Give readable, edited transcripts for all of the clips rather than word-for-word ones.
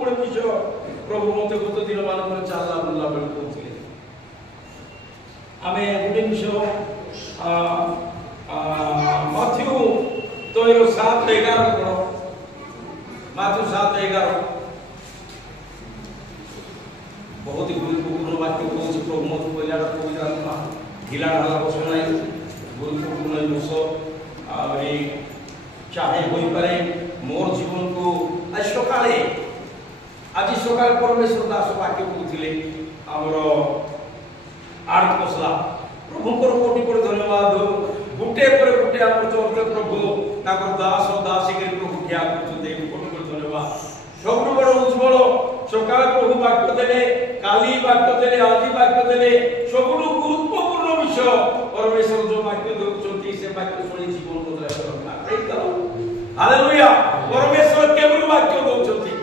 गुड़े विषय प्रभु मत गत दिन मान चलला बुला बेल कहते आम गोटे विषय मथ्यू तो 7:11 पढ़ो माथ्यू 7:11 बहुत ही गुरुत्वपूर्ण वाक्य कौन प्रभु मत कहला पवित्र आत्मा ढिला ढाला बस ना गुरुत्वपूर्ण विषय चाहे हो पारे मोर जीवन को आज सकाल परमेश्वर दास वाक्य कहते आमर आठ मसला प्रभु कोटि कोटि धन्यवाद गुटे पर गुटे आम चर्च प्रभु दास दासी प्रभु क्या कोटि कोटि धन्यवाद सब बड़ उज्जवल सकाल प्रभु वाक्य देले काली वाक्य देले आज वाक्य देले सब गुरुत्वपूर्ण विषय परमेश्वर जो वाक्य देउछंती से वाक्य सुनी जीवन बदलाय करना प्रेज द लॉर्ड हालेलुया परमेश्वर केवल वाक्य देउछंती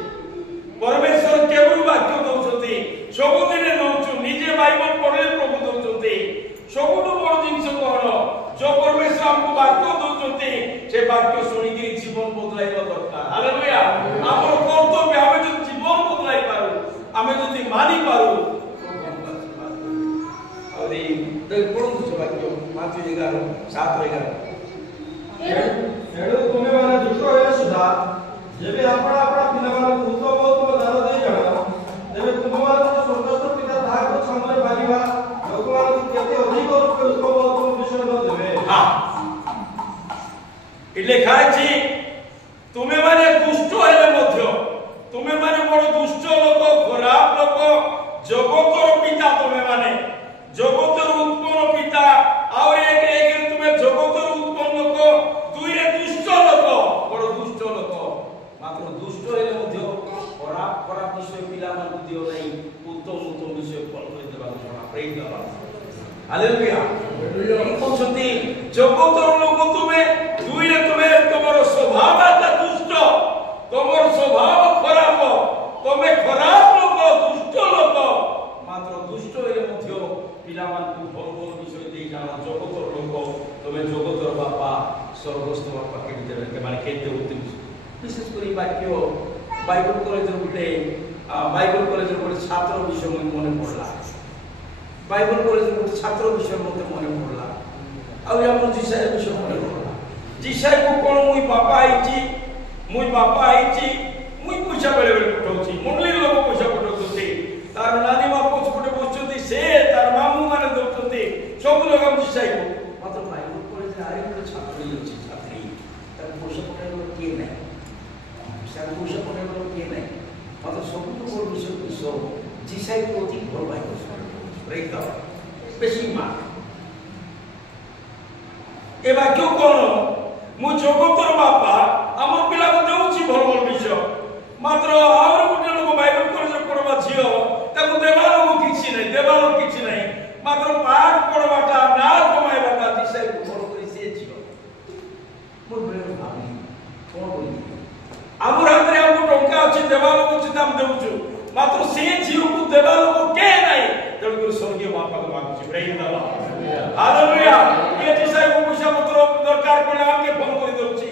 परमेश्वर केवल वाक्य देउछंती सब दिन नउछु निजे बाइबल पढले प्रभु देउछंती सबुठु बड़ जिंस कोन जो परमेश्वर हमको वाक्य देउछंती से वाक्य सुनी कि जीवन बदलाइबा दरकार हालेलुया हमर कर्तव्य हमें जो जीवन बदलाई पारू हमें जदि मानी पारू अरे पढ़ो वाक्य माथ्यू 7:11 हेडो तुमे माने दुष्ट होले सुधा जेबे आपणा आपणा पिला माने उत्तम उत्तम दान देई जाणा तेबे तुम माने स्वर्गस्थ पिता ताहाको सामने बालिबा लोक माने केते अधिक रूपे उत्तम उत्तम विषय न देबे हां लिखा अछि तुमे माने दुष्ट हेले मध्य तुमे माने बड़ दुष्ट लोक खराब लोक जगतर पिता तुमे माने जगतर उत्पन्न पिता और एक तुमे जगतर उत्पन्न लोक दुई रे दुष्ट लोक बड़ दुष्ट लोक मात्र दुष्ट हेले मध्य खराब खराब विषय पिला मान दियो नहीं उत्तम उत्तम विषय फल कर देबा जणा प्रेज द लॉर्ड हालेलुया कहउछंती जगतर लोक तुमे दुई रे तुमे तमरो स्वभाव ता दुष्ट तमर स्वभाव खराब तमे खराब लोक दुष्ट लोक मात्र दुष्ट हेले मध्य पिला मान को भल भल विषय दे जानो जगतर लोक तमे जगतर बापा स्वर्गस्थ बापा के देबे के माने केते उत्तम विशेष करी वाक्य बाइबल कॉलेज रे गोटे छात्र विषय मने पड़ला बाइबल कॉलेज रे छात्र विषय मते मने पड़ला आ हमर जिसाय विषय मने पड़ला जिसाय को कोन मुई बापा आइची मुई पैसा बेले बेले पठौची मंडली लोक पैसा पठौती तार नानी मा पछपटे बसचंती से तार मामू माने दउचंती सब लोग हम जिसाय को मात्र बाइबल कॉलेज रे आरे गोटे छात्री अछि छात्री तार पैसा पठाइलो के नै सार पैसा पठाइलो के नै मात्र सब तो बड़ विषय जिसाय को अति भल बाइबल प्रेज द लॉर्ड बेसी मार्क ए वाक्य कोन मु जगतर बापा हमर पिला को देउची भल भल विषय मात्र और गुटे लोग बाइबल कॉलेज पढ़वा झियो ताको देबालो किछि नै मात्र पाठ पढ़वाटा ना कमाइबाटा दिसै को भल करी से झियो मोर बेले भाबी कोन बोली हमर हातरे हमको टंका अछि देबालो को दाम देउछु मात्र से झियो को देबालो को के नै तेणु स्वर्गीय बापा को मांगछि प्रेज द लॉर्ड हालेलुया ये दिसै को पैसा पत्र दरकार पड़े हमके फोन कर दउछि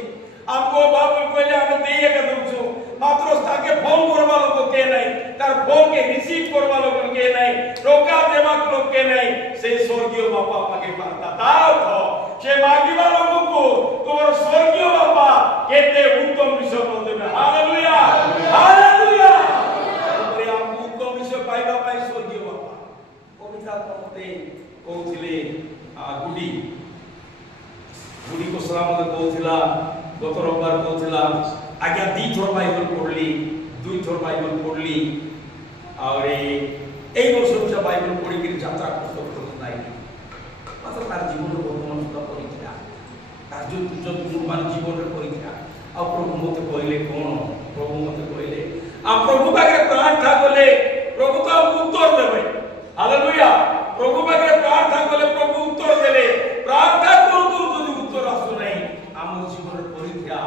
हमको बाप कहले हम देय के दउछु मात्र ताके फोन करबा लोक के नै तार फोन के रिसीव करबा लोक के नै टोका देबा लोक के नै से स्वर्गीय बापा मागे पाता ताओ तो से मागिबा लोक को तोर स्वर्गीय बापा केते उत्तम विषय बोल देबे हालेलुया हालेलुया रे हम उत्तम विषय पाइबा पाई स्वर्गीय बापा पवित्र आत्मा मते कहउथिले गुडी को सलाम कहउथिला गत रविवार कहउथिला आज्ञा 2 थोर बाइबल पढ़ली 2 थोर बाइबल पढ़ली और এই বছর বাইবেল পড়ি কি যাত্রা করতে নাই মাত্র তার জীবনের বর্তমান সুদ্ধা পরীক্ষা তার মান জীবনের পরীক্ষা আর প্রভু মতে কইলে কোন প্রভু মতে কইলে আর প্রভু পাকে প্রার্থনা করলে প্রভু তো উত্তর দেবে হালেলুয়া প্রভু পাকে প্রার্থনা করলে প্রভু উত্তর দেবে প্রার্থনা করতে যদি উত্তর আসে নাই আমার জীবনের পরীক্ষা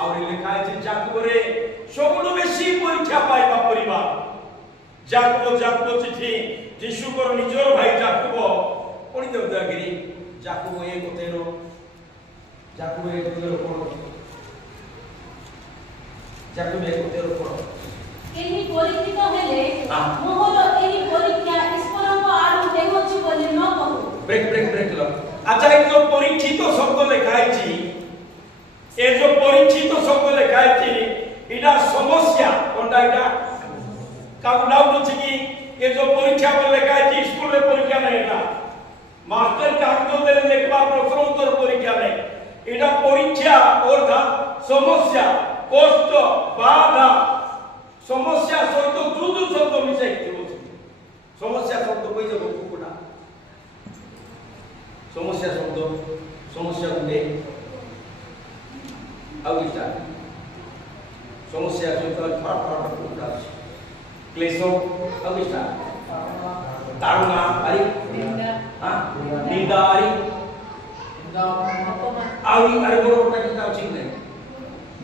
আর লেখা আছে যাকবরে সবগুলো বেশি পরীক্ষা পাইবা পরিবার जाकब चिठी यीशु को निजर भाई जाकब पढ़ी देव दयागिरी जाकब 1:13 जाकब 1:13 पढ़ो जाकब 1:13 पढ़ो एही পরীক্ষিত হেলে মোহর এই পরীক্ষা ঈশ্বরଙ୍କ আড়ু হেউছি বলি ন কহু। ব্রেক লো। আচ্ছা এই যে পরীক্ষিত শব্দ লেখা আছে, এই যে পরীক্ষিত শব্দ লেখা আছে এটা সমস্যা কোনটা? এটা কাউকে ডাউট হচ্ছে কি? এই যে পরীক্ষা বলে লেখা আছে স্কুলের পরীক্ষা নেই, এটা মাস্টার কাগজের লেখা প্রশ্ন উত্তর পরীক্ষা নেই, এটা পরীক্ষা অর্থাৎ সমস্যা, কষ্ট, বাধা। সমস্যা সহিত দুটো শব্দ মিশাইতে বলছি। সমস্যা শব্দ কই যাব কোনটা? সমস্যা শব্দ সমস্যা উঠে আউটা সমস্যা সহিত ফারাক কোনটা? ক্লেশ আউটা তাড়না আরি নিন্দা আরি আউরি আরে বড়টা কি তাও ঠিক নাই।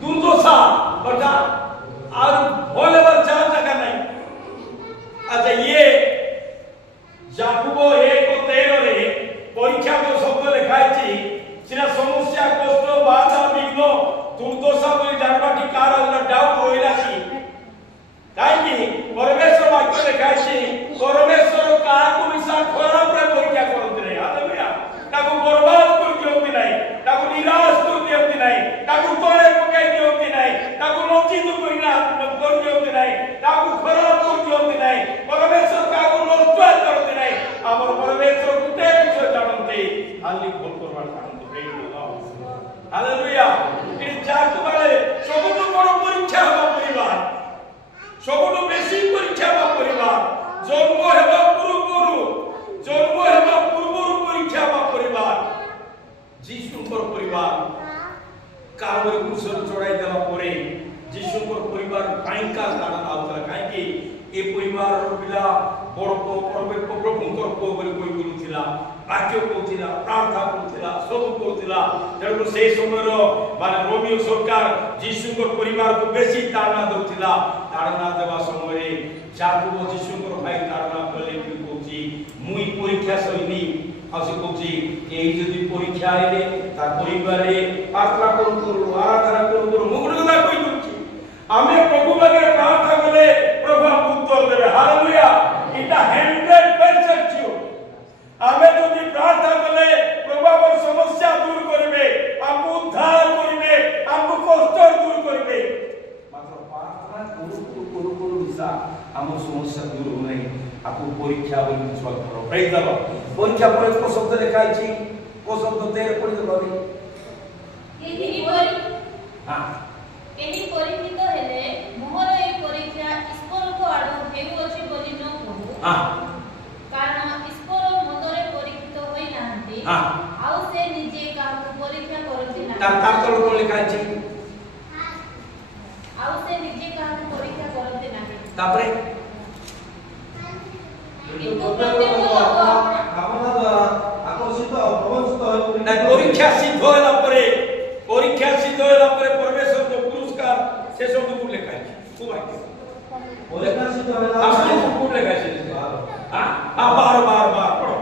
দুর্দশা বটা আর বলেবার চার জায়গা নাই। আচ্ছা ये যাকুবো 1:13 রে পরীক্ষা তো শব্দ লেখা আছে, সেটা সমস্যা, কষ্ট, বাধা, বিঘ্ন, দুর্দশা বলে জানবাটি কার ওটা ডাউট হইলা কি? কাইকি পরমেশ্বর বাক্য লেখা আছে পরমেশ্বর কাহাକୁ মিশা খরাপরে পরীক্ষা করতে নাই। হালেলুয়া। তাকে বরবাদ করে দিওতি নাই, তাকে নিরাশ করে দিওতি নাই, তাকে তলে পকাই দিওতি নাই, তাকে লজ্জিত করে না করে দিওতি নাই, তাকে খরাপ করে দিওতি নাই। পরমেশ্বর কাহাକୁ নষ্ট করতে নাই। আমার পরমেশ্বর গুটে বিষয় জানতে খালি ভুল করবার জানতে প্রেজ দি লর্ড। হালেলুয়া। এই চারটি বলে সবচেয়ে বড় পরীক্ষা হলো পরিবার, সবচেয়ে বেশি পরীক্ষা হলো পরিবার। জন্ম হেবা পূর্বরু পরীক্ষা হবা পরিবার। যিশুঙ্কর পরিবার কারবে কুশল চড়াই দেওয়া পরে যিশুঙ্কর পরিবার কাইকা দাঁড়া আউতলা কাইকি এই পরিবার পিলা বড় প্রভুঙ্কর পুଅ ବୋଲି কই বলুছিলা, বাক্য কହୁଥିଲା, প্রার্থনা কହୁଥିଲା, ସବୁ কହୁଥିଲା। তেଣু সেই সময়ের মানে রোমিও সরকার যিশুঙ্কর পরিবারକୁ বেশি তাড়না দেউଥିଲା। তাড়না দেওয়া সময়ে যাকুব যিশুঙ্কর ভাই তাড়না কলে কি কହୁଛି মুই পরীক্ষা সইনি আসে কହୁଛି এই যদি পরীক্ষা আইলে তার পরিবারে প্রার্থনা করু আরাধনা করু মুগুড় কথা কই দউছি। আমি প্রভু লাগে প্রার্থনা করলে প্রভু উত্তর দেবে। হালেলুয়া। এটা 100% শিওর। আমি যদি প্রার্থনা করলে প্রভু আমার সমস্যা দূর করবে, আমু উদ্ধার করবে, আমু কষ্ট দূর করবে। মাত্র প্রার্থনা করু দিশা আমার সমস্যা দূর হবে নাই। আপু পরীক্ষা বলি বিশ্বাস করো। প্রেজ দি লর্ড। পরীক্ষা পরে কোন শব্দ লেখা আছে? কোন শব্দ তেরে পড়ি দেব আমি? ଏହି ପରୀକ୍ଷିତ ହେଲେ ମୋହର ଏହି ପରୀକ୍ଷା ଈଶ୍ୱରଙ୍କ ଆଡୁ ହେଉଅଛି ବୋଲି ନ କହୁ। କାରଣ ଈଶ୍ୱର ମନରେ ପରୀକ୍ଷିତ ହୋଇନାହାନ୍ତି, ଆଉ ସେ ନିଜେ କାହାକୁ ପରୀକ୍ଷା କରନ୍ତି ନାହିଁ। ତାର ତଳ କୋଣ ଲେଖା ଅଛି? ଆଉ ସେ ନିଜେ କାହାକୁ ପରୀକ୍ଷା କରନ୍ତି ନାହିଁ। ତାପରେ କିନ୍ତୁ ପ୍ରତ୍ୟେକ ଲୋକ ଭାବନା ଦ୍ୱାରା আকর্ষিত প্রবঞ্চিত হয়ে না পরীক্ষা সিদ্ধ হলা পরে পরমেশ্বর যে পুরস্কার সে শব্দକୁ লেখা আছে। খুব আছে পরীক্ষা সিদ্ধ হলা আসলে খুব লেখা আছে। বার পড়ো।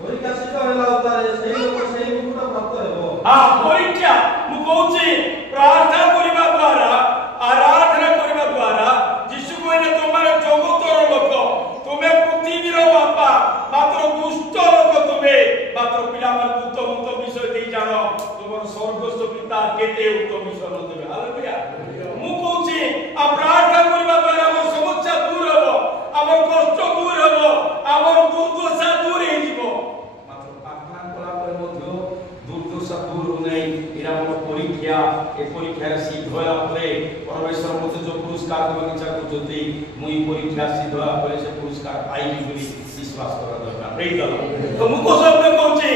পরীক্ষা সিদ্ধ হলা উত্তরে সেই লোক সেই মুকুট প্রাপ্ত ହେବ। পরীক্ষা মু কହୁଛି প্রার্থনা করিবা দ্বারা আরাধনা করিবা দ্বারা যিশু কইলে তোমার জগতর লোক, তুমি পৃথিবীর বাপা, মাত্র দুষ্ট লোক তুমি, মাত্র পিলামান উত্তম উত্তম বিষয় দেই জানো তোমার স্বর্গস্থ পিতা কেতে উত্তম বিষয় দেবে। হালেলুয়া। মু কହୁଛି প্রার্থনা করিবা দ্বারা আমার সমস্যা দূর হব, আমার কষ্ট দূর হব, আমার দুর্দশা দূর হয়ে যাব। মাত্র প্রার্থনা করা পরে মধ্য দুর্দশা দূর নাই। এরা আমার পরীক্ষা, এই পরীক্ষার সিদ্ধ হওয়া পরে পরমেশ্বর মধ্যে যে পুরস্কার তোমাকে ইচ্ছা করতে মুই পরীক্ষা সিদ্ধ হওয়া পরে সে পুরস্কার পাইবি বলে বিশ্বাস করা দরকার। প্রেজ দি লর্ড। তো মুখ শব্দ কହୁଛି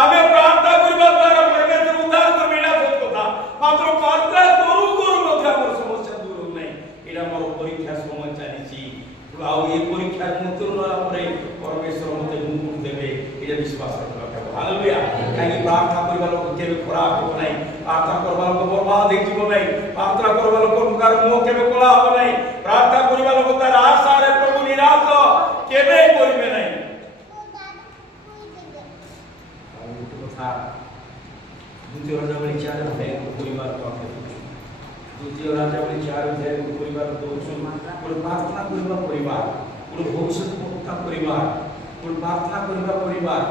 আমি প্রার্থনা করিবা দ্বারা পরমেশ্বর উদ্ধার করবে, এটা সত্য কথা। মাত্র প্রার্থনা করু মধ্যে আমার সমস্যা দূর নাই। এটা আমার পরীক্ষার সময় চালিছি। ଆଉ এই পরীক্ষার উত্তীর্ণ হওয়া পরে পরমেশ্বর মধ্যে মুকুট দেবে, এটা বিশ্বাস করতে হবে। হালেলুয়া। কাইকি প্রার্থনা করিবা লোক কেবে খরাপ হবে নাই, প্রার্থনা করবা লোক বরবাদ হয়ে যাব নাই, প্রার্থনা করবা লোক মুখার মুখ কেবে কলা হবে নাই, প্রার্থনা করিবা লোক তার আশারে প্রভু নিরাশ কেবে করিবে নাই। আর একটা কথা দ্বিতীয় রাজা বলি চার ভাই পরিবার পক্ষে দ্বিতীয় রাজাবলী 4 অধ্যায়ের পরিবার দৌছুন কোন প্রার্থনা করিবা পরিবার কোন ভবিষ্যৎ বক্তা পরিবার কোন প্রার্থনা করিবা পরিবার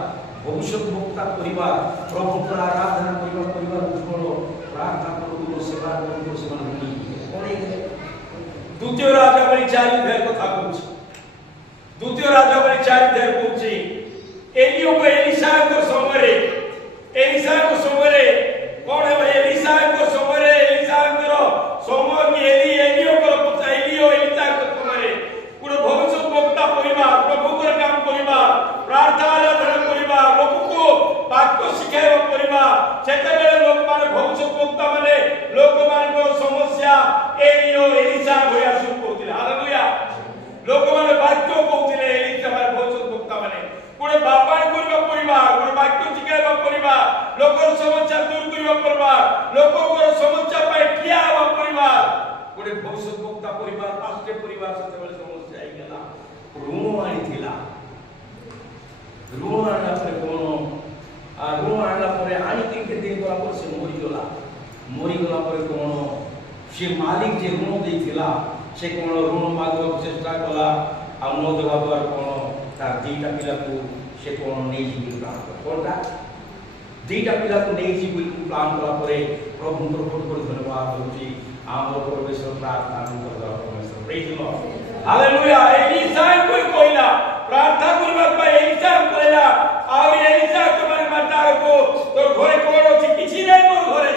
ভবিষ্যৎ বক্তা পরিবার প্রভুর আরাধনা করিবা পরিবার বড় প্রার্থনা করুন সেবা করুন সেবা নেই পড়ে গেলে দ্বিতীয় রাজাবলী 4 অধ্যায়ের কথা বলছি দ্বিতীয় রাজাবলী 4 অধ্যায় বলছি এলিও এলিসাকে সমরে এলিসাকে সমরে কোন হবে এলিসাকে সমরে এলিসাকে সময় কি এলিও করে পচা এলিও এলিসাকে সমরে কোন ভবিষ্যৎ বক্তা পরিবার প্রভুর কাম পরিবার প্রার্থনা আরাধনা পরিবার লোককে বাক্য শিখাইবা পরিবার সেতেবেলে লোক মানে ভবিষ্যৎ বক্তা মানে লোক মানকৰ সমস্যা এলিও এলিসা হইয়া শুরু করছিল হালেলুয়া লোক মানে বাক্য কହୁଥିଲେ এলিসা মানে ভবিষ্যৎ বক্তা মানে কোনে বাপাই করিবা পরিবার কোনে বাক্য শিখাইবা পরিবার লোকর সমস্যা দূর করিবা পরিবার লোকর সমস্যা পাই ঠিয়া হবা পরিবার কোনে ভবিষ্যৎ বক্তা পরিবার পাঁচটি পরিবার সেতেবেলে সমস্যা আই গেলা ঋণ আনিଥିଲା ঋণ আনলা পরে কোন ঋণ আনলা পরে আনিকে কেতে গলা পরে সে মরিগলা পরে কোন সে মালিক যে ঋণ দেইଥିଲା সে কোন ঋণ মাগବାକୁ চেষ্টা কলা আর ন দেবা পর কোন তার দুইটা পিলাକୁ সে কোন নেই জীবন প্লান কোনটা দুইটা পিলাକୁ নেই জীবন প্লান করা পরে প্রভুଙ୍କର বহুত বহুত ধন্যবাদ হচ্ছে আমার পরমেশ্বর প্রার্থনা করবা পরমেশ্বর প্রেজ লর্ড হালেলুয়া এলিসা কইলা প্রার্থনা করিবা পাই এলিসা কইলা আর এলিসা তোমার মাতারকো তোর ঘরে কোন আছে কিছু নাই মোর ঘরে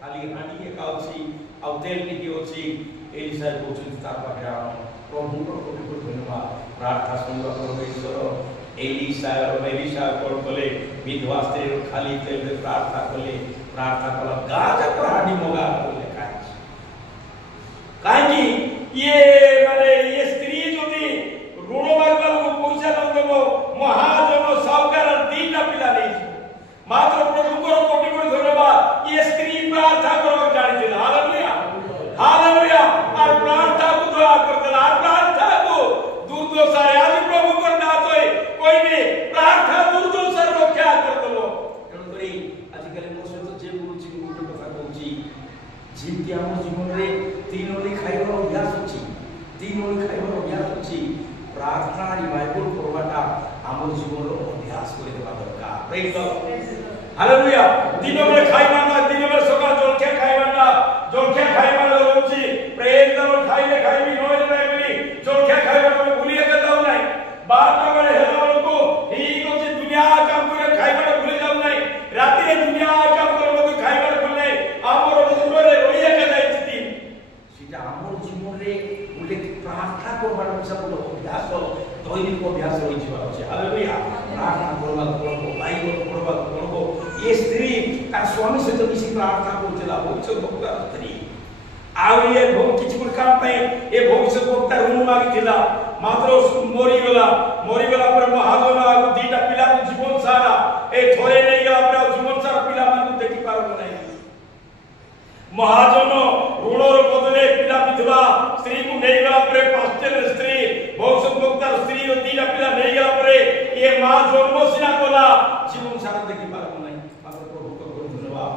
খালি হাঁড়িকে খাওছি আর তেল টিকে আছে এলিসা বলছেন তার পাখে প্রভুଙ୍କର কোটি কোটি ধন্যবাদ প্রার্থনা শুনবা পরমেশ্বর এলিসা করলে বিধবা স্ত্রীর খালি তেলে প্রার্থনা কলা গাছ পর হাঁড়ি মগা বলে কাহিঁকি ইয়ে মানে ইয়ে স্ত্রী যদি ঋণ মাগବାକୁ পয়সা ন দেব মহাজন সাউকার দিটা পিলা নেইছো মাত্র প্রভুଙ୍କର কোটি কোটি ধন্যবাদ ইয়ে স্ত্রী প্রার্থনা করবা জানিছিল হালেলুয়া हालेलुया और प्रार्थना को दुआ करते और प्रार्थना को दुर्दशा आज प्रभु कर दात होय कोई भी प्रार्थना दुर्दशा रक्षा करते लो एण करी आज कल मो सहित जे बोलुची गोटे कथा कहूची जेमती हम जीवन रे तीन ओली खाइबार अभ्यास अछि प्रार्थना रिवाइवल करवाटा हमर जीवन रो अभ्यास करे देबा दरकार प्रेज गॉड हालेलुया दिन बेले खाइबा ना दिन बेले सकाळ जलखे खाइबा ना जलखे खाइबा होची प्रेज गॉड खाइले खाइबी नय रहबी जलखे खाइबा तो भूलिए के जाऊ नाही बात बेले हेला लोको ठीक होची दुनिया काम करे खाइबा भूली जाऊ नाही राती रे दुनिया काम करे मते खाइबा भूल नाही हमर जीवन रे रोइए के जाईती सीटा हमर जीवन रे उले प्रार्थना करबार सब अभ्यास दैनिक अभ्यास रही छै हालेलुया प्रार्थना करबा करबो बाइबल पढ़बा करबो ये स्त्री तार स्वामी सहित मिसी प्रार्थना करथिला भविष्य बक्ता स्त्री आउ ये किछ कुछ काम पे ए भविष्य बक्ता ऋण मागिथिला मात्र मरी गला पर महाजन आगु दीटा पिला जीवन सारा ए थोरे नै गला पर जीवन सारा पिला मानु देखि पारबो नै महाजन ऋणर बदले पिला विधवा स्त्री को नै गला पर पास्टर स्त्री भविष्य बक्ता स्त्री रो दीटा पिला नै गला पर ए मां जन्म सिना कोला जीवन सारा देखि पारबो नै मात्र प्रभु को धन्यवाद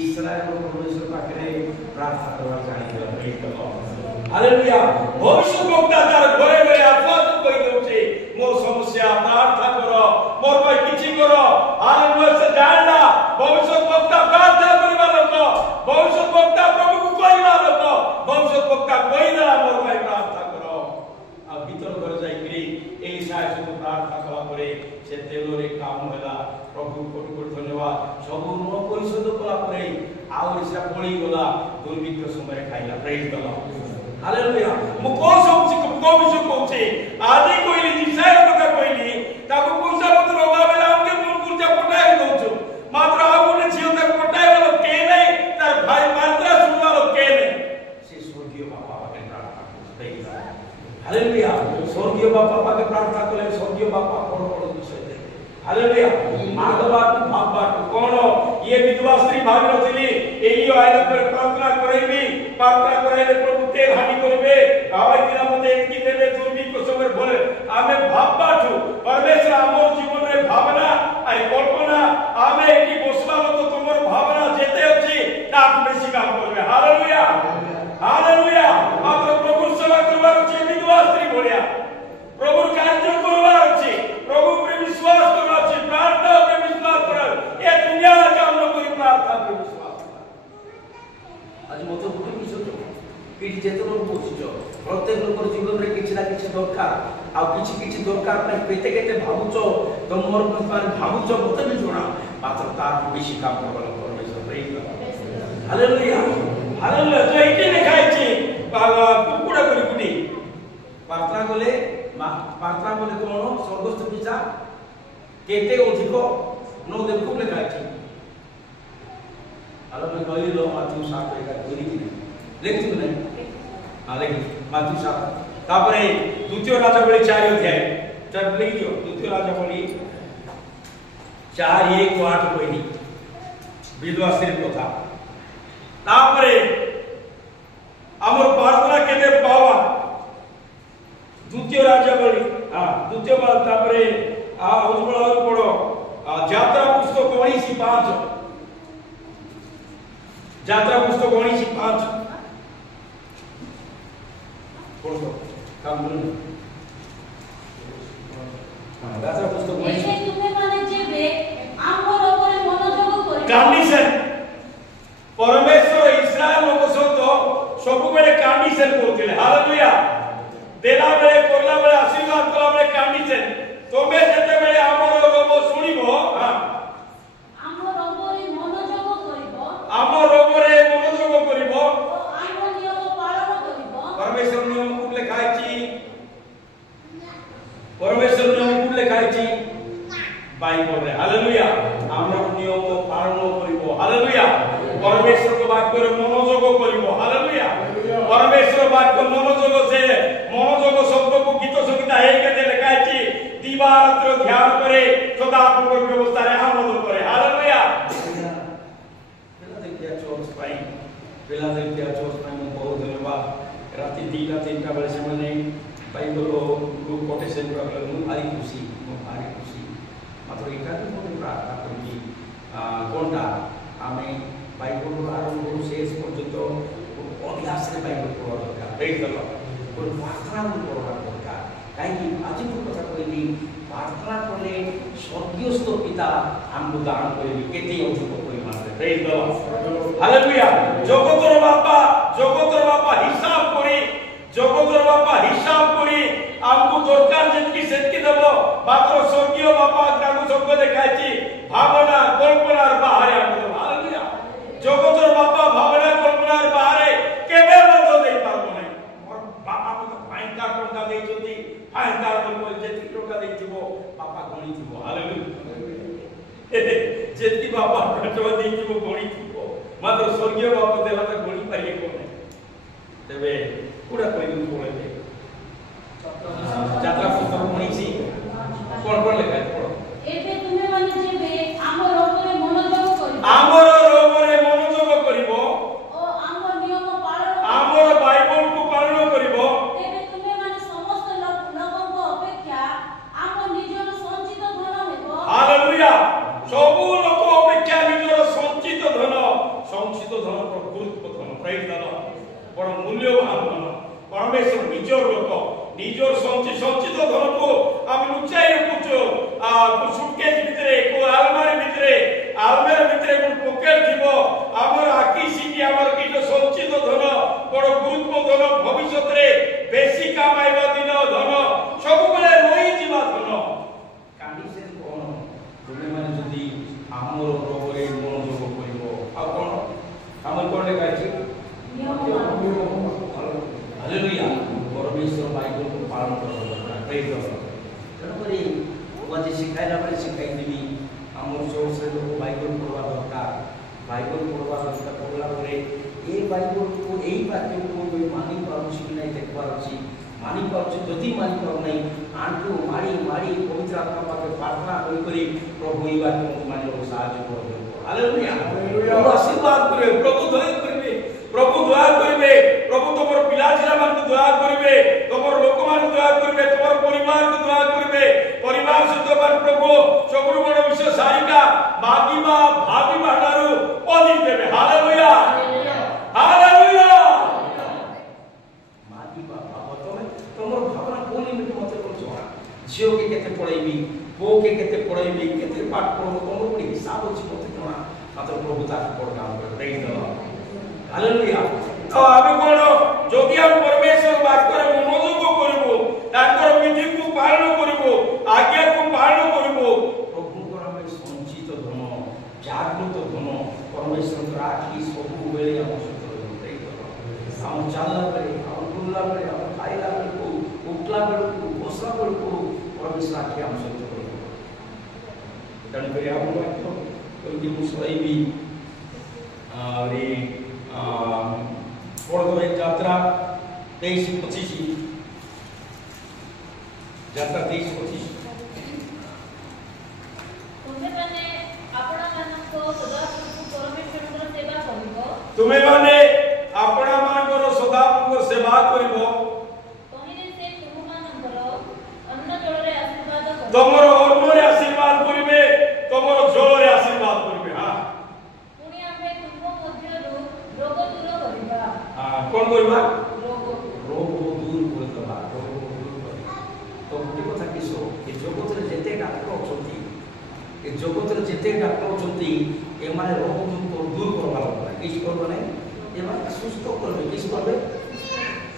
इस्राएल रो परमेश्वर पाखरे प्रार्थना करबा जानि दिला प्रेज गॉड हालेलुया भविष्य बक्ता तार घरे घरे आवाज कहि दउछे मोर समस्या प्रार्थना करो मोर पर किछि करो हालेलुया से जानला भविष्य बक्ता प्रार्थना करबा लोक भविष्य बक्ता प्रभु को कहिबा लोक भविष्य बक्ता कहिला मोर भाई प्रार्थना करो आ भीतर घर जाई करी एलिसा से प्रार्थना कला परे से तेलोरे काम होला प्रभु कोटि कोटि धन्यवाद सब ऋण परिशोध कला परे आ एलिसा पळी गला दुर्भिक्ष समय खाइला प्रेज गॉड हालेलुया मु को समझ को विषय कहूचे आदि कोइली दिसाय কথা কইলি তাকো পয়সা পত্র অভাবে আমকে মন কুরজা পটাই দউছো মাত্র আগুনে জিও তাক পটাই গেল কে নাই তার ভাই মাত্রা শুনলো কে নাই সে স্বর্গীয় বাবা পাকে প্রার্থনা করতে हालेलुया स्वर्गीय बापा पाके प्रार्थना करले स्वर्गीय बापा बड़ बड़ विषय दे हालेलुया माधवा बाबा कोन ये विधवा स्त्री भाग नथिली एलियो आइला पर प्रार्थना करैबी प्रार्थना करैले प्रभु तेल हानि करबे आवाज दिना मते एतकी देबे दुर्बी को समय बोले आमे भाबबाठु परमेश्वर हमर जीवन रे भावना आइ कल्पना आमे एकी बसबा तो तुमर भावना जेते अछि ता बेसी काम करबे हालेलुया ना किसी दरकार आ किसी किसी दरकार पे केते केते भाबुचो तुम मोर मन भाबुचो मते भी जोना मात्र तार बेसी काम करबो परमेश्वर प्रेम कर हालेलुया हालेलुया तो एठी देखाइछि कुकुडा करी कुटी प्रार्थना कले कोन स्वर्गस्थ पिता केते अधिक नो देखु लेखाइछि हालेलुया कहली लो माथु 7 एका करी लेखिछु नहीं हां लेखि माथु 7 तापरे द्वितीय राजावली 4 अध्याय चल लिख दियो द्वितीय राजावली 4:1-8 कहली विधवा स्त्री कथा तापरे हमर प्रार्थना केते पावा द्वितीय राजावली हां द्वितीय बार तापरे उज्जवल और पढ़ो यात्रा पुस्तक 19:5 यात्रा पुस्तक 19:5 पढ़ो काम बोलो यात्रा पुस्तक 19 एसे तुमे माने जेबे आमर उपरे मनोयोग करि कंडीशन परमेश्वर इस्राएल लोक सहित सब बेले कंडीशन करथिले हालेलुया देला बेले करला बेले आशीर्वाद कला बेले कंडीशन तोमे जते बेले आमर रोग सुनिबो हां आमर उपरे मनोयोग करिबो आमर उपरे मनोयोग करिबो आमर नियम पालन करिबो परमेश्वर नियम को लेखाइछि परमेश्वर नियम को लेखाइछि बाइबल रे हालेलुया आमर नियम पालन करिबो हालेलुया परमेश्वर वाक्य रे मनोयोग करिबो हालेलुया परमेश्वर वाक्य मनोयोग से मनोयोग शब्द को गीत संगीत हे के लेखाइछि दिवारात्र ध्यान करे सदापूर्वक व्यवस्था रे आमोद करे हालेलुया फिलाडेल्फिया चर्च में बहुत धन्यवाद राति 2-3 बेले से मैंने बाइबल को कोटेशन कर मु भारी खुशी मात्र एका भी प्रार्थना करी कोनटा आमे बाइबल आरंभ शेष पर्यंत अभ्यास रे बाइबल पढ़ा दरकार देख दलो कोन प्रार्थना करबा दरकार काई आज को कथा कहली प्रार्थना करले स्वर्गीय पिता हमको दान करबी केते अधिक परिमाण रे देख दलो हालेलुया जगतर बापा हिसाब करी हमको दरकार जितकी सेतकी देबो मात्र स्वर्गीय बापा ताकू सब देखाइछि भावना कल्पना बाहर हमको हालेलुया जगतर बापा भावना कल्पना बाहर केबे मत देई पारबो नै मोर बापा को फाइनका टंका देई जति फाइनका को जेति टंका देइथिबो बापा गणी थिबो हालेलुया जेति बापा टंका देइथिबो गणी थिबो मात्र स्वर्गीय बापा देला त गणी पाइए कोने तबे पूरा कोई बोले यात्रा पुस्तक 19 कोन लेखा पढ़ो एते तुमे माने जेबे आमर उपरे मनोयोग करिबो ओ आमर नियम पालन आमर बाइबल को पालन करिबो तेबे तुमे माने समस्त लोकक अपेक्षा आमर निजर संचित धन हेबो हालेलुया सब लोक अपेक्षा निजर संचित धन प्रकृत धन प्रेज द बड़ मूल्यवान धन परमेश्वर निजर लोक निजर संचित धन को हम लुचाई रखुचो सुटकेस भितरे को आलमारी भितरे को पॉकेट थिबो हमर आकी सिटी हमर कितो संचित धन बड़ गुरुत्व धन भविष्य रे बेसी कमाइबा दिन धन सब बेले रही जीवा धन कंडीशन कोन तुमे माने जदी हमर रोगरे मनोयोग करिवो आ कोन हमर कोन लेखाइछि हालेलुया परमेश्वर बाइबल को पालन करबा प्रेज द तनपरि वजे सिखाइला परे सिखाइ दिबी हमर सोर्स रे लोग बाइबल पढ़वा दरकार पढ़ला परे ए बाइबल को एई वाक्य को कोई मानि पाउछि कि नै देखबार अछि मानि पाउछि जदी मानि पाउ नै आंटू मारी पवित्र आत्मा पाके प्रार्थना करी प्रभु ई वाक्य को मानि लो साहाय्य करो हालेलुया प्रभु आशीर्वाद करे प्रभु दया करबे प्रभु तोमर पिला छिला मान को दया करबे तोमर लोक मान को दया करबे तोमर परिवार को दया करबे परिवार सहित मान प्रभु सबरु बड़ विषय सारिका मागिबा भाबिबा हारू अधिक देबे हालेलुया मागिबा भाव तोमर भावना कोनी में मते बोलछो झियो के केते पढाइबी बो के केते पढाइबी केते पाठ पढो तोमर कोनी हिसाब अछि मते जणा मात्र प्रभु ता पर काम कर देई दो हालेलुया तो आबे कोन जदि हम परमेश्वर वाक्य रे मनोयोग करबो बेलू घोषणा बेलू परमेश्वर आखि आम सहित तेणुक आप वाक्य मुसलैबी पढ़दे यात्रा 23-25 यात्रा 23-25 तुम्हें माने अपना मानकर सदाप्रभु सेवा करिवो तमर अन्नरे आशीर्वाद करिवे तमर जलरे आशीर्वाद करिवे। हां पुनी आमे तुमको मध्यरु रोग दूर करिबा। कोन करिबा रोग दूर करबा तो गोटे कथा किसो ए जगत रे जेते डाक्टर अछंती ए जगत रे जेते डाक्टर अछंती ए माने रोग दूर करबा लागला किछ करबो नै ए माने सुस्थ करबे किछ करबे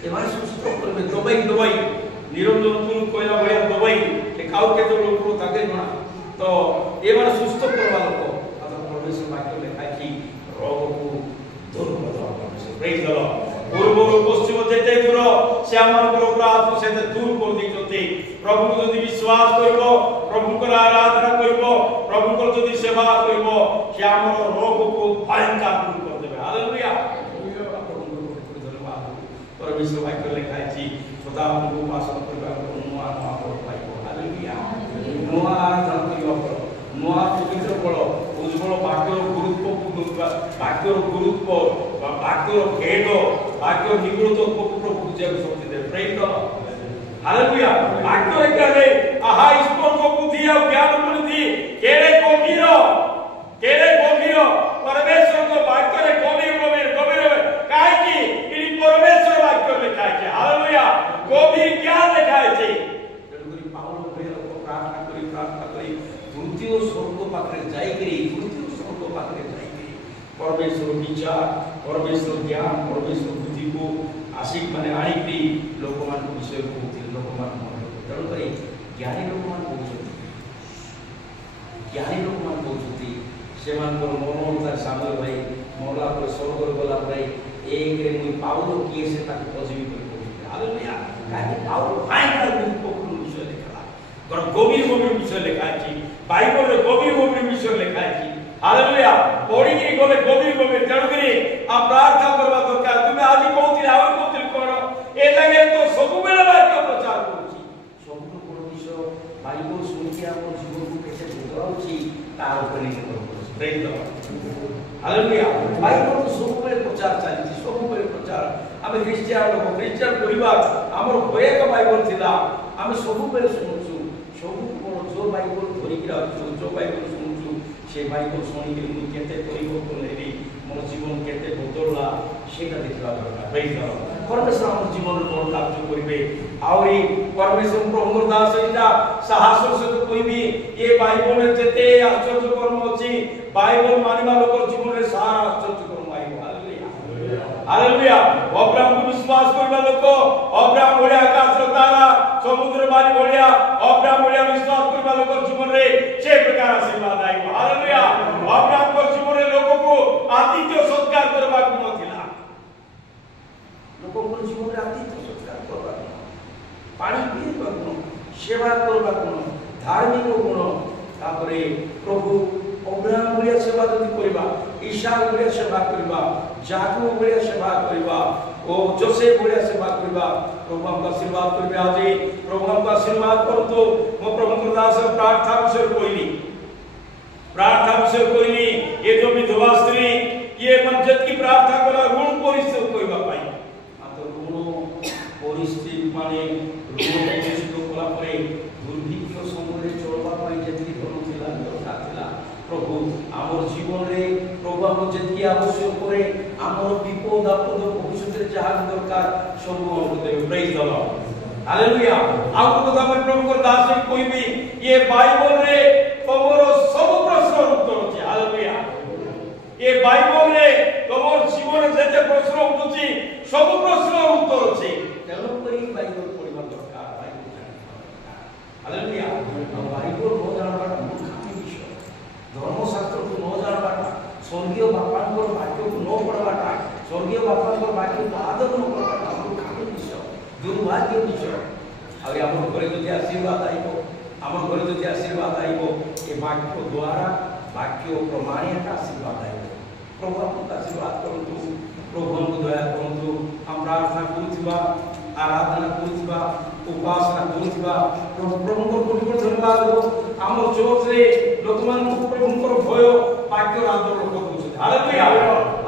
ए माने सुस्थ करबे दवाई निरंजन पुरु कोइला भया दवाई के खाओ के तो लोग को ताके जणा तो ए माने सुस्थ करबा लोक अत परमेश्वर वाक्य लिखा कि रोग को दूर करबा परमेश्वर प्रेज द लॉर्ड पूर्व पश्चिम जेते दूर से आमर अपराध से दूर कर दी प्रभु को यदि विश्वास करिवो प्रभु को आराधना करिवो प्रभु को यदि सेवा करिवो कि आमर रोग को भयंकर दूर कर देबे। हालेलुया परमेश्वर वाक्य लिखा है सदा को उपासना करबा नुआ नुआ फल पाइबो। हालेलुया नुआ आराधना करिवो नुआ पवित्र फल उज्जवल वाक्यर गुरुत्व वाक्यर भेद वाक्य निगूढ़ प्रभु जग शक्ति दे प्रेम करो। हालेलुया वाक्य करे आहा ईश्वर को बुद्धि और ज्ञान बुद्धि केरे गंभीर परमेश्वर को वाक्य रे गंभीर काहे कि इ परमेश्वर वाक्य लिखा है। हालेलुया गंभीर ज्ञान लिखा है तेणुकरी पाउल बेर को प्रार्थना करी तृतीय स्वर्ग पाखरे जाईकरी परमेश्वर विचार परमेश्वर ज्ञान परमेश्वर बुद्धि को आशिक माने आनिकरी लोक मान विषय को लोक मान तेणुक ज्ञानी लोक मान कहते से मन सामने भाई मरला पर स्वर्ग गला भाई एक रे मुई पाउल किए से ताके पजीवी कर कहते। हालेलुया काहे पाउल फाइनल गुरुत्वपूर्ण विषय लिखला पर गंभीर विषय लिखा है बाइबल रे गंभीर विषय लिखा है। हालेलुया पढ़ी के गले गंभीर तेणुकरी आ प्रार्थना करबा दरकार तुमे आज कहती आवर कहती कोन ए लगे तो सब बेले वाक्य प्रचार करूची सब बड़ विषय बाइबल सुन के हम जीवन को कैसे बदलाउची तार ऊपर निर्भर करू। Praise the Lord hallelujah Bible तो सब बेले प्रचार चली सब बेले प्रचार आमे क्रिश्चियन परिवार हमर होए का बाइबल थिला आमे सब बेले सुनछु सब जो बाइबल धरि के रहछु जो बाइबल सुनछु से बाइबल सुनी के मुझे केते परिवर्तन हेरी मोर जीवन केते बदलला सेटा देखला दरकार। प्रेज द लॉर्ड परमेश्वर हमर जीवन रो कार्य करिवे आउरी परमेश्वर प्रभु दास एटा साहस से कहबी ए बाइबल रे जेते आश्चर्य कर्म अछि बाइबल मानिबा लोकर जीवन रे सारा आश्चर्य कर्म आइबो। हालेलुया अब्राहम को विश्वास करबा लोक अब्राहम भलिया आकाश रो तारा समुद्र बारी भलिया अब्राहम भलिया विश्वास करबा लोकर जीवन रे से प्रकार आशीर्वाद आइबो। हालेलुया अब्राहम को जीवन रे लोक को आतिथ्य सत्कार करबा गुण थिला लोक को जीवन रे आतिथ्य सत्कार करबा पानी पीबा गुण सेवा करबा गुण धार्मिक गुण तापरे प्रभु अब्राहम भलिया सेवा जति करबा ईशा भलिया सेवा करबा जाकब भलिया सेवा करबा ओ जोसेफ भलिया सेवा करबा प्रभु हमका आशीर्वाद करबे आज प्रभु हमका आशीर्वाद करतो मो प्रभु दास प्रार्थना विषय कोइनी ये जो विधवा स्त्री ये मंजत की प्रार्थना कला ऋण परिशोध करबा पाई आ तो ऋण परिस्थिति माने ऋण परिशोध कला परे दुर्भिक्ष समय चलबा पाई जति धन थिला दरकार थिला प्रभु आमर जीवन रे प्रभु हम जति आवश्यक करे आमर विपद आपद भविष्य रे जहा दरकार सब हमको देबे। प्रेज द लॉर्ड हालेलुया आपको तो हम प्रभु को दास कोई भी ये बाइबल रे तमरो सब प्रश्न उत्तर अछि। हालेलुया ये बाइबल रे तमर जीवन जेते प्रश्न उठुछि सब प्रश्न उत्तर अछि तेनो करी बाइबल पढिबा दरकार बाइबल जानिबा। हालेलुया बाइबल न जानबाटा मूर्खामी विषय धर्मशास्त्र को न जानबाटा स्वर्गीय बापांकर वाक्य को न पढ़बाटा स्वर्गीय बापांकर वाक्य को आदर न करबाटा मूर्खामी विषय दुर्भाग्य विषय आउरी हमर घरे जदि आशीर्वाद आइबो हमर घरे जदि आशीर्वाद आइबो ए वाक्य द्वारा वाक्य प्रमाणित आशीर्वाद आइबो प्रभु आपको आशीर्वाद करंतु प्रभु हमको दया करंतु हम प्रार्थना करूथिबा आराधना करूथिबा उपासना करूथिबा प्रभु को कोटि कोटि धन्यवाद दो हमर चर्च रे लोकमान को प्रभु को भय वाक्य आदर लोक करूछथि हालेलुया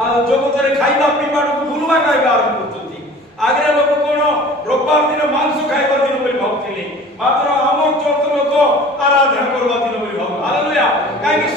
आ जगतरे खाइबा पीबा को भूलवा खाइबा आरंभ करछथि आगे लोक कोन रविवार दिन मांस खाइबा दिन बोली भाबथिले मात्र हमर चर्च लोक आराधना करबा दिन बोली भाब हालेलुया काहे कि